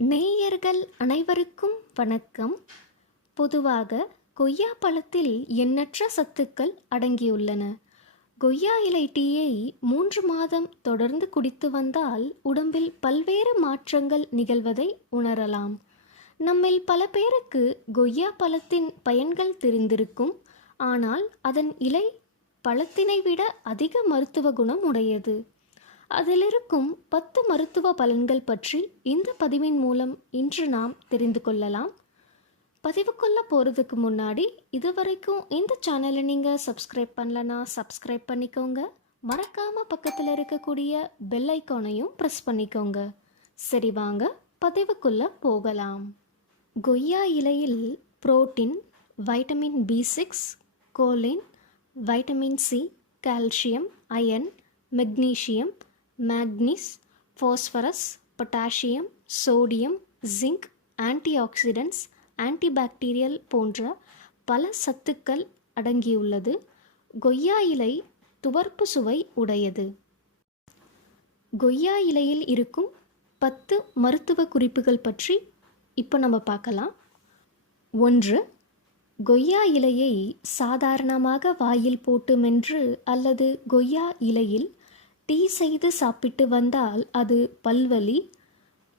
நேயர்கள் அனைவருக்கும் வணக்கம். பொதுவாக கொய்யா பழத்தில் எண்ணற்ற சத்துக்கள் அடங்கியுள்ளன. கொய்யா இலை டீயை 3 மாதம் தொடர்ந்து குடித்து வந்தால் உடம்பில் பல்வேறு மாற்றங்கள் நிகழ்வதை உணரலாம். நம்மில் பல பேருக்கு கொய்யா பழத்தின் பயன்கள் தெரிந்திருக்கும். ஆனால் அதன் இலை பழத்தினை விட அதிக மருத்துவ குணம் உடையது. அதில் இருக்கும் 10 மருத்துவ பலன்கள் பற்றி இந்த பதிவின் மூலம் இன்று நாம் தெரிந்து கொள்ளலாம். பதிவுக்குள்ள போகிறதுக்கு முன்னாடி இதுவரைக்கும் இந்த சேனலை நீங்கள் சப்ஸ்கிரைப் பண்ணலன்னா சப்ஸ்கிரைப் பண்ணிக்கோங்க. மறக்காமல் பக்கத்தில் இருக்கக்கூடிய பெல் ஐக்கானையும் ப்ரெஸ் பண்ணிக்கோங்க. சரி, வாங்க பதிவுக்குள்ள போகலாம். கொய்யா இலையில் protein, vitamin B6, choline, vitamin C, calcium, iron, magnesium, manganese, phosphorus, potassium, sodium, zinc, antioxidants, antibacterial போன்ற பல சத்துக்கள் அடங்கியுள்ளது. கொய்யா இலை துவர்ப்பு சுவை உடையது. கொய்யா இலையில் இருக்கும் 10 மருத்துவ குறிப்புகள் பற்றி இப்போ நம்ம பார்க்கலாம். 1. கொய்யா இலையை சாதாரணமாக வாயில் போட்டு மென்று அல்லது கொய்யா இலையில் டீ செய்து சாப்பிட்டு வந்தால் அது பல்வலி,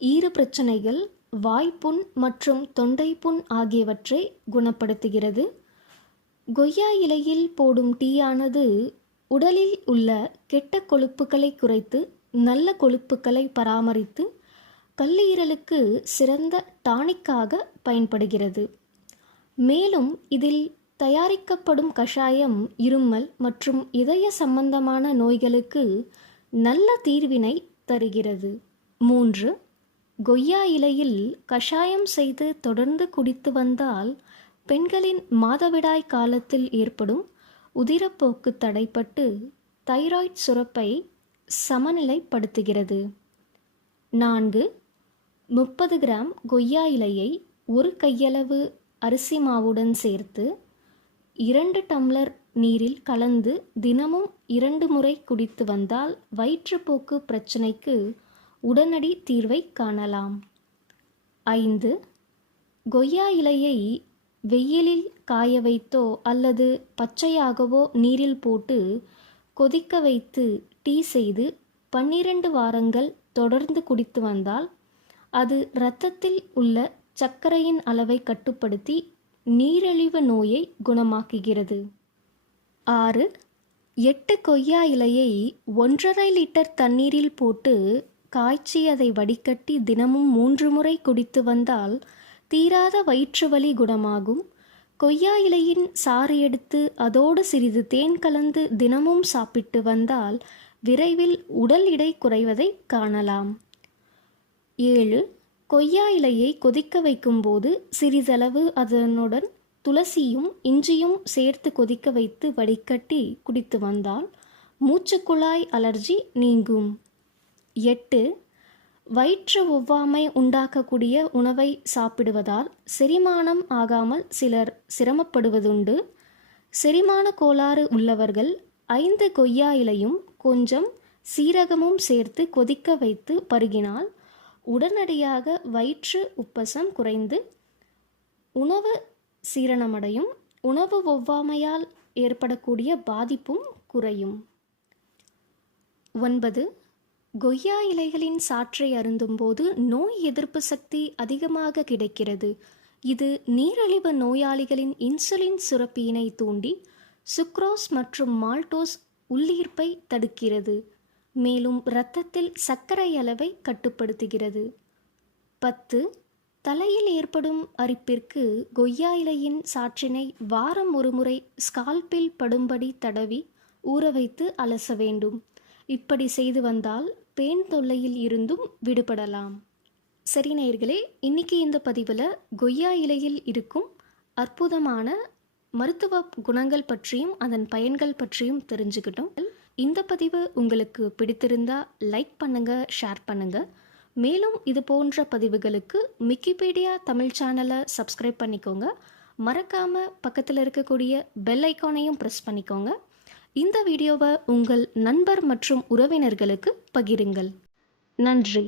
ஈறு பிரச்சனைகள், வாய்ப்புண் மற்றும் தொண்டைப்புண் ஆகியவற்றை குணப்படுத்துகிறது. கொய்யா இலையில் போடும் டீயானது உடலில் உள்ள கெட்ட கொழுப்புகளை குறைத்து நல்ல கொழுப்புகளை பராமரித்து கல்லீரலுக்கு சிறந்த டானிக்காக பயன்படுகிறது. மேலும் இதில் தயாரிக்கப்படும் கஷாயம் இருமல் மற்றும் இதய சம்பந்தமான நோய்களுக்கு நல்ல தீர்வினை தருகிறது. 3. கொய்யா இலையில் கஷாயம் செய்து தொடர்ந்து குடித்து வந்தால் பெண்களின் மாதவிடாய் காலத்தில் ஏற்படும் உதிரப்போக்கு தடைப்பட்டு தைராய்டு சுரப்பை சமநிலைப்படுத்துகிறது. 4. 30 கிராம் கொய்யா இலையை 1 கையளவு அரிசி மாவுடன் சேர்த்து 2 டம்ளர் நீரில் கலந்து தினமும் 2 முறை குடித்து வந்தால் வயிற்றுப்போக்கு பிரச்சனைக்கு உடனடி தீர்வை காணலாம். 5. கொய்யா இலையை வெயிலில் காய வைத்தோ அல்லது பச்சையாகவோ நீரில் போட்டு கொதிக்க வைத்து டீ செய்து 12 வாரங்கள் தொடர்ந்து குடித்து வந்தால் அது இரத்தத்தில் உள்ள சர்க்கரையின் அளவை கட்டுப்படுத்தி நீரிழிவு நோயை குணமாக்குகிறது. 6. 8 கொய்யா இலையை 1.5 லிட்டர் தண்ணீரில் போட்டு காய்ச்சி அதை வடிகட்டி தினமும் 3 முறை குடித்து வந்தால் தீராத வயிற்று வலி குணமாகும். கொய்யா இலையின் சாறு எடுத்து அதோடு சிறிது தேன் கலந்து தினமும் சாப்பிட்டு வந்தால் விரைவில் உடல் எடை குறைவதை காணலாம். 7. கொய்யா இலையை கொதிக்க வைக்கும்போது சிறிதளவு அதனுடன் துளசியும் இஞ்சியும் சேர்த்து கொதிக்க வைத்து வடிகட்டி குடித்து வந்தால் மூச்சுக்குழாய் அலர்ஜி நீங்கும். 8. வயிற்று ஒவ்வாமை உண்டாக்கக்கூடிய உணவை சாப்பிடுவதால் செரிமானம் ஆகாமல் சிலர் சிரமப்படுவதுண்டு. செரிமான கோளாறு உள்ளவர்கள் 5 கொய்யா இலையும் கொஞ்சம் சீரகமும் சேர்த்து கொதிக்க வைத்து பருகினால் உடனடியாக வயிற்று உப்பசம் குறைந்து உணவு சீரணமடையும். உணவு ஒவ்வாமையால் ஏற்படக்கூடிய பாதிப்பும் குறையும். 9. கொய்யா இலைகளின் சாற்றை அருந்தும்போது நோய் எதிர்ப்பு சக்தி அதிகமாக கிடைக்கிறது. இது நீரிழிவு நோயாளிகளின் இன்சுலின் சுரப்பியினை தூண்டி சுக்ரோஸ் மற்றும் மால்டோஸ் உள்ளீர்ப்பை தடுக்கிறது. மேலும் இரத்தத்தில் சர்க்கரை அளவை கட்டுப்படுத்துகிறது. 10. தலையில் ஏற்படும் அரிப்பிற்கு கொய்யா இலையின் சாற்றினை வாரம் 1 முறை ஸ்கால்பில் படும்படி தடவி ஊற வைத்து அலச வேண்டும். இப்படி செய்து வந்தால் பேன் தொல்லையில் இருந்தும் விடுபடலாம். சரி நேயர்களே, இன்னைக்கு இந்த பதிவில் கொய்யா இலையில் இருக்கும் அற்புதமான மருத்துவ குணங்கள் பற்றியும் அதன் பயன்கள் பற்றியும் தெரிஞ்சுக்கிட்டோம். இந்த பதிவு உங்களுக்கு பிடித்திருந்தா லைக் பண்ணுங்க, ஷேர் பண்ணுங்க. மேலும் இது போன்ற பதிவுகளுக்கு விக்கிபீடியா தமிழ் சேனலை சப்ஸ்கிரைப் பண்ணிக்கோங்க. மறக்காம பக்கத்தில் இருக்கக்கூடிய பெல் ஐக்கானையும் ப்ரெஸ் பண்ணிக்கோங்க. இந்த வீடியோவை உங்கள் நண்பர் மற்றும் உறவினர்களுக்கு பகிருங்கள். நன்றி.